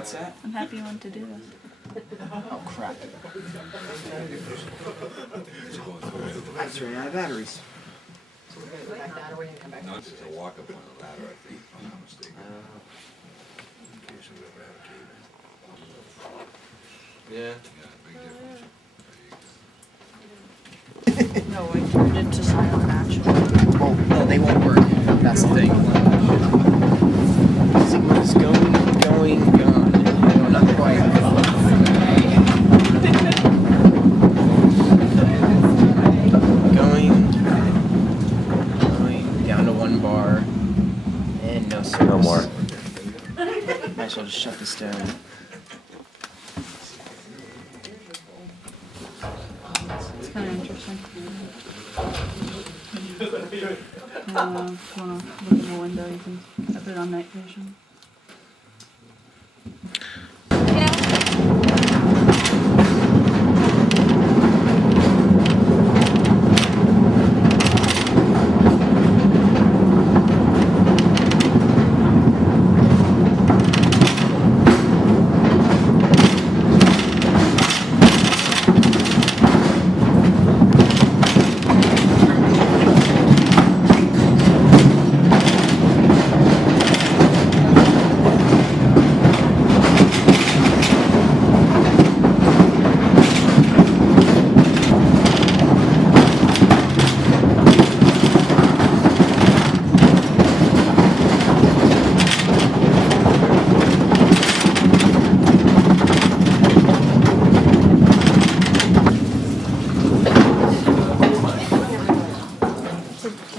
What's that? I'm happy you want to do this. Oh crap. I just ran out of batteries. No, it's just a walk-up on the ladder, I think, if I'm not mistaken. In case we ever have a cable. Yeah. Yeah, big difference. No, I turned it to silent actually. Oh, no, they won't work. That's the thing. Signal's going. No, not quite. Going. Down to 1 bar. And no service. No more. Might as well just shut this down. It's kind of interesting. If you want to look at the window, you can put it on night vision.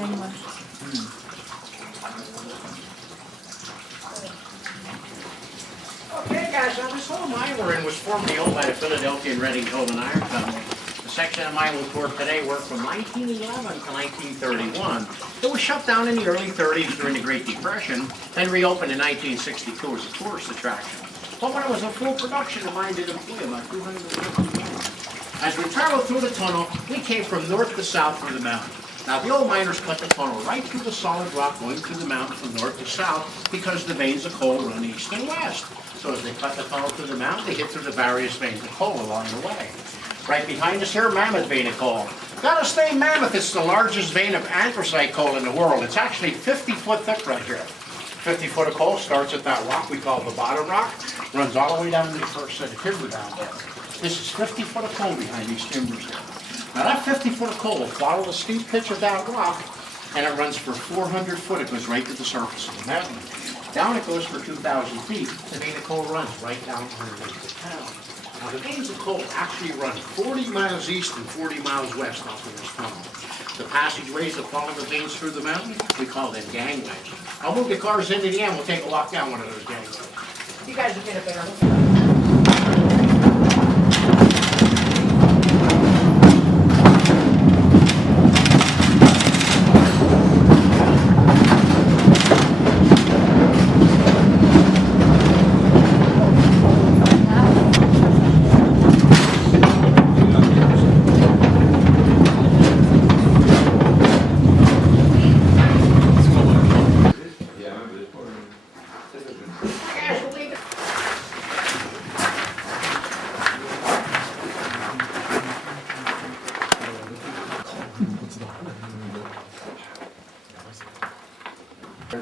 Anyway. Okay, guys, now this whole mine we're in was formerly owned by the Philadelphia and Reading Coal and Iron Company. The section of mine we'll work today worked from 1911 to 1931. It was shut down in the early 30s during the Great Depression, then reopened in 1962 as a tourist attraction. But when it was in full production, the mine did employ about 250 men. As we traveled through the tunnel, we came from north to south through the mountain. Now, the old miners cut the tunnel right through the solid rock going through the mountain from north to south because the veins of coal run east and west. So as they cut the tunnel through the mountain, they hit through the various veins of coal along the way. Right behind us here, Mammoth vein of coal. Gotta stay Mammoth, it's the largest vein of anthracite coal in the world. It's actually 50 foot thick right here. 50 foot of coal starts at that rock we call the bottom rock, runs all the way down to the first set of timber down there. This is 50 foot of coal behind these timbers here. Now that 50 foot of coal will follow the steep pitch of that rock, and it runs for 400 foot. It goes right to the surface of the mountain. Down it goes for 2,000 feet. The vein of coal runs right down underneath the town. Now the veins of coal actually run 40 miles east and 40 miles west off of this tunnel. The passageways that follow the veins through the mountain, we call them gangways. I'll move the cars into the end. We'll take a walk down one of those gangways. You guys will get a better look.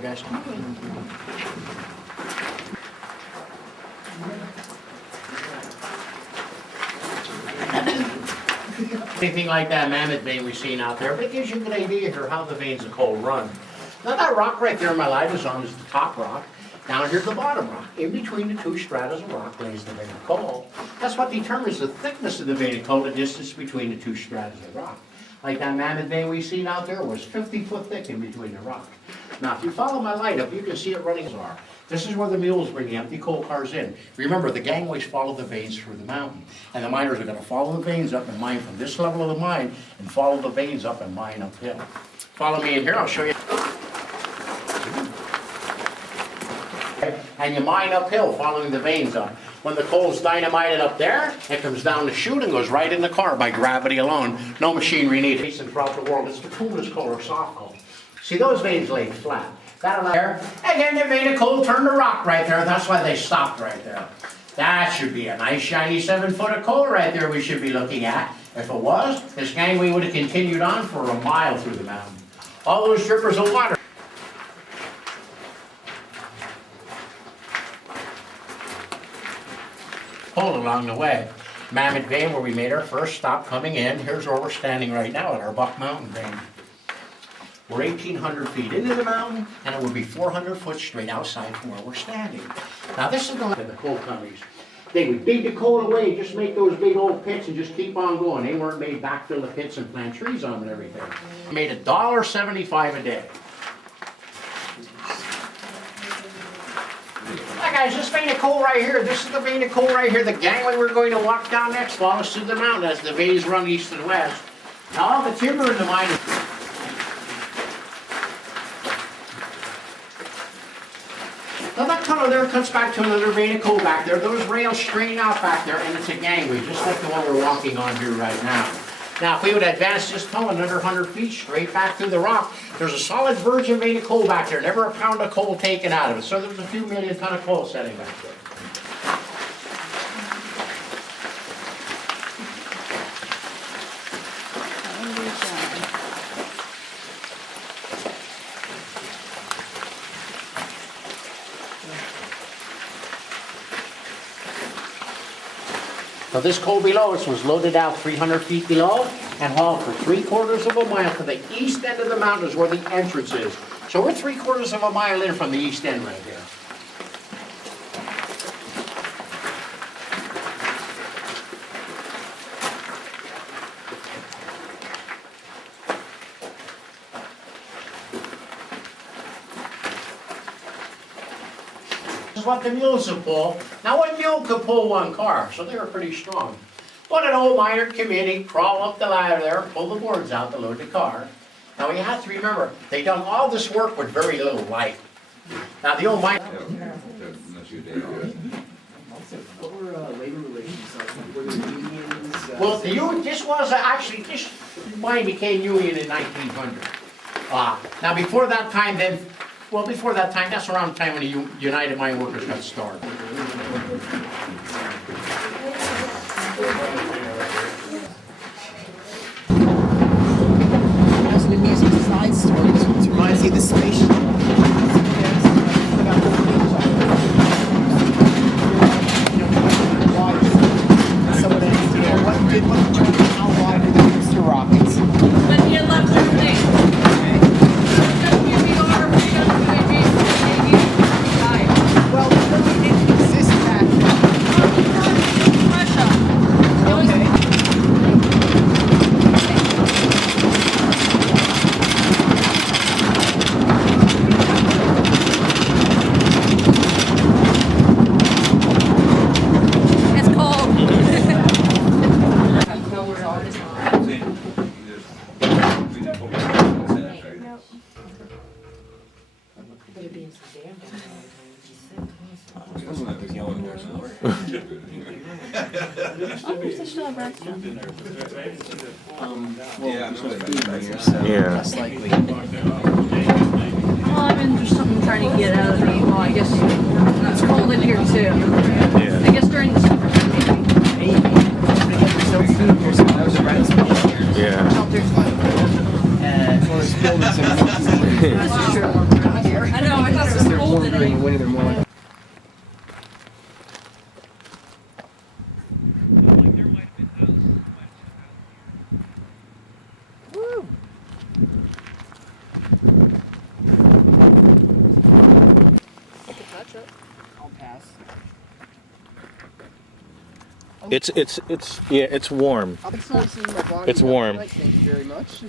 Guys, come on. Anything like that mammoth vein we've seen out there, but it gives you a good idea here how the veins of coal run. Now that rock right there my light is on is the top rock. Down here's the bottom rock. In between the two stratas of rock lays the vein of coal. That's what determines the thickness of the vein of coal, the distance between the two stratas of rock. Like that mammoth vein we've seen out there was 50 foot thick in between the rock. Now if you follow my light up, you can see it running as far. This is where the mules bring the empty coal cars in. Remember, the gangways follow the veins through the mountain. And the miners are going to follow the veins up and mine from this level of the mine and follow the veins up and mine uphill. Follow me in here, I'll show you. And you mine uphill, following the veins up. When the coal's dynamited up there, it comes down the chute and goes right in the car by gravity alone. No machinery needed. Throughout the world, it's bituminous coal or soft coal. See, those veins lay flat. That'll there. And then the vein of coal turned to rock right there. That's why they stopped right there. That should be a nice shiny 7 foot of coal right there we should be looking at. If it was, this gangway would have continued on for a mile through the mountain. All those drippers of water. Pulled along the way. Mammoth Vein, where we made our first stop coming in. Here's where we're standing right now at our Buck Mountain Vein. We're 1,800 feet into the mountain, and it would be 400 foot straight outside from where we're standing. Now this is the coal companies. They would dig the coal away, just make those big old pits and just keep on going. They weren't made backfill the pits and plant trees on them and everything. Made $1.75 a day. Hi guys, this vein of coal right here, this is the vein of coal right here. The gangway we're going to walk down next follows through the mountain as the veins run east and west. Now all the timber in the mine is... Now that tunnel there cuts back to another vein of coal back there. Those rails strain out back there, and it's a gangway, just like the one we're walking on here right now. Now, if we would advance this tunnel another 100 feet straight back through the rock, there's a solid virgin vein of coal back there, never a pound of coal taken out of it. So there's a few million ton of coal sitting back there. Now this coal below us was loaded out 300 feet below and hauled for 3/4 of a mile to the east end of the mountains where the entrance is. So we're 3/4 of a mile in from the east end right there. This is what the mules would pull. Now one mule could pull one car, so they were pretty strong. But an old miner come in, he'd crawl up the ladder there, pull the boards out to load the car. Now you have to remember, they done all this work with very little light. Now the old miner... What were labor relations like? Were there unions? Well, this was actually, this mine became union in 1900. Now before that time then, well before that time, that's around the time when the United Mine Workers got started. As an amusing side story, it reminds me of the space shuttle. How wide are the booster rockets? But you left your thing. Well, it didn't exist back then. Russia. Okay. It's cold. Yeah. Less likely. Well, I've been just something trying to get out of the, well, I guess it's cold in here too. Yeah. I guess during the summer, maybe. That was a right spot. Yeah. Shelters. Well, it's buildings and That's true. I know, I thought it was they're cold warmer today. during the winter, they're more like. I'll pass. It's yeah, it's warm. I'll be forcing my body. It's warm. Thank you very much.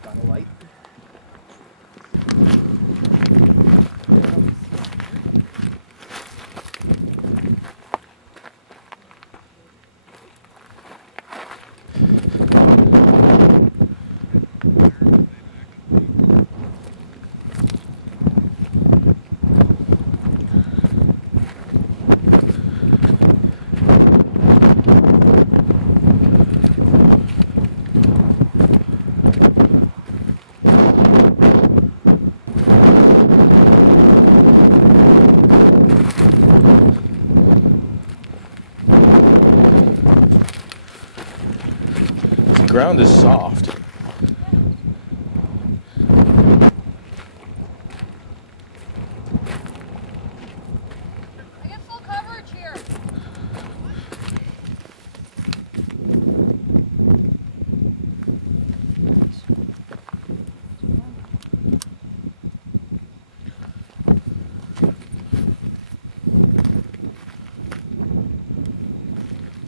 Got a light. ground is soft. I get full coverage here.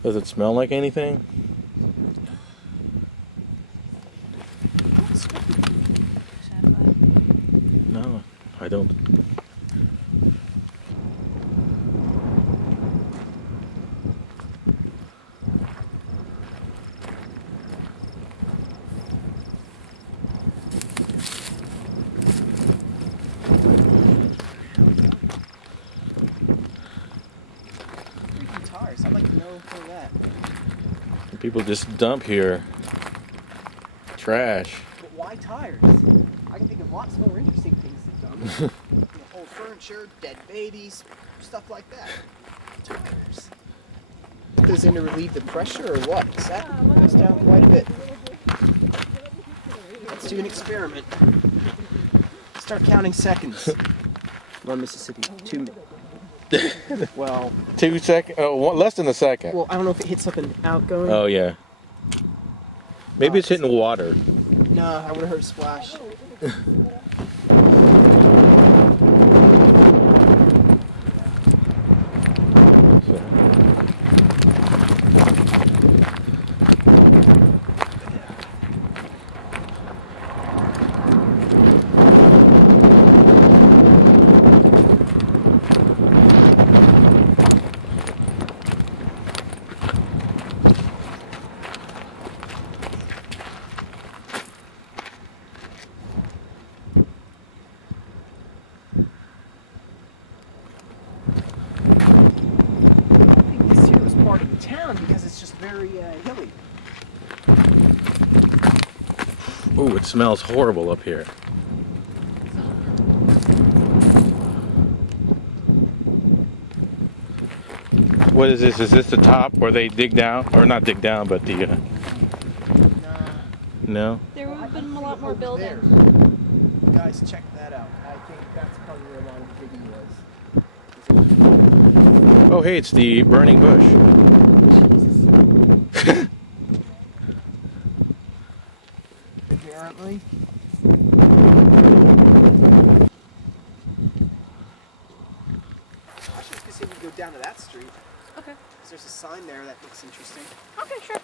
Does it smell like anything? No, I don't. Guitars, I'd like to know for that. People just dump here. Trash. But why tires? I can think of lots more interesting things to dump. Old furniture, dead babies, stuff like that. Tires. Put those in to relieve the pressure or what? 'Cause that goes down quite a bit. Let's do an experiment. Start counting seconds. 1 Mississippi, 2 minutes. Well, 2 seconds? Oh, less than a second. I don't know if it hits something outgoing. Oh, yeah. Maybe it's hitting water. Nah, I would have heard a splash. This here was part of the town because it's just very hilly. Ooh, it smells horrible up here. What is this? Is this the top where they dig down? Or not dig down, but the... Nah. No? There would have been a lot more buildings. Guys, check that out. I think that's probably where a lot of the digging was. Oh, hey, it's the burning bush. Apparently. I should just see if we go down to that street. Okay. Because there's a sign there that looks interesting. Okay, sure.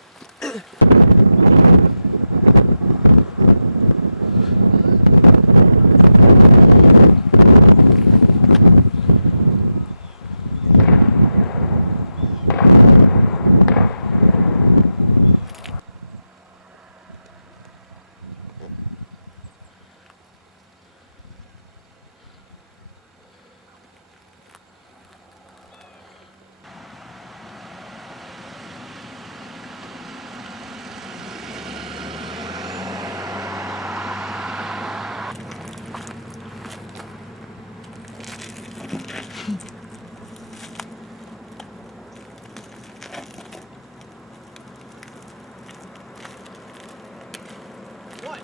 What?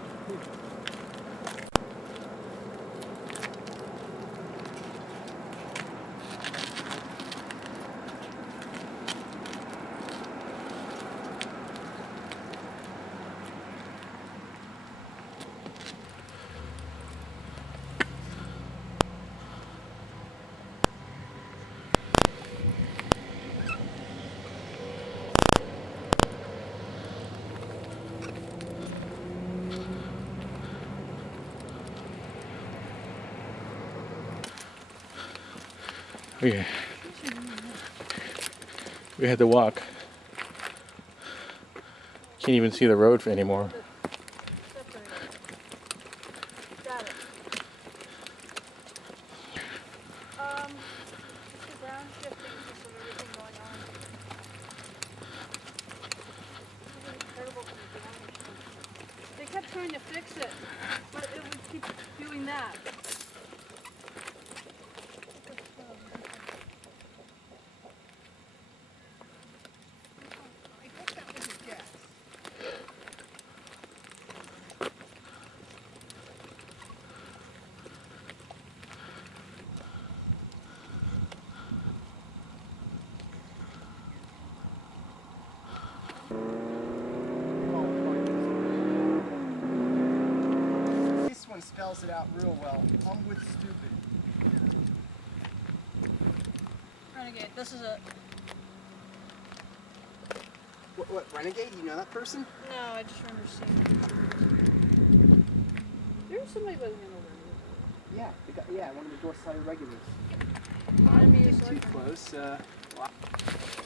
Yeah. We had to walk. Can't even see the road anymore. Got it. Just the ground shifting just with everything going on. This is incredible for the damage. They kept trying to fix it, but it would keep doing that. I think that was a guess. spells it out real well. I'm with stupid. Renegade, this is it. What, Renegade? You know that person? No, I just remember seeing it. There's somebody by the name of Renegade. Yeah, one of the Dorset regulars. I I mean, wouldn't it's get too like- close.